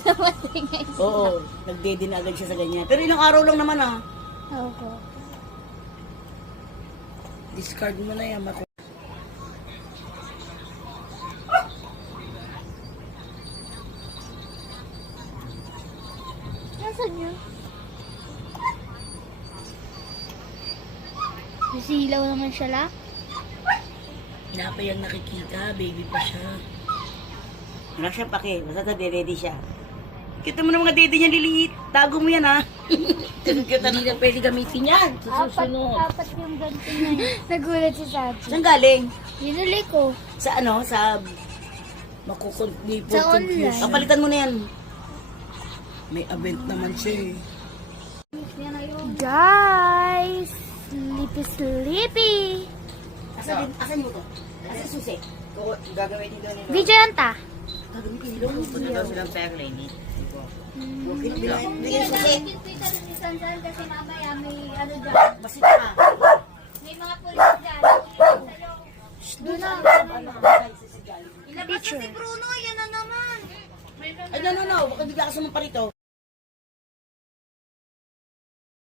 Namatay nga isa. Oo, nagdede na agad siya sa ganyan. Pero ilang araw lang naman ah. Opo. Discard mo na yan, Mako. Nasaan yun? Sisilaw naman siya la. Wala pa yung nakikita, baby pa siya. Wala siya pake, basta ready siya. Kita mo na mga dede niya liliit. Tago mo yan ha. Hindi na pwede gamitin yan. Sa susunod. Apat yung ganito na yun. Nagulat si Sachi. Saan galing? Yunuli ko. Sa ano? Sa Sa online. Kapalitan mo na yan. May event naman siya eh. Guys! Sleepy. Asan mo to? Asan susi? Gagawin nyo doon. Video yan ta. Gagawin nyo doon. Ito silang pera ini. Okay, bigyan susi. Kita na si Sansan kasi mamaya may ano dyan. Basit ka. May mga pulis dyan. Doon na. Ilabas si Bruno, yan na naman. Ay, no. Baka bigla ka sumampa rito.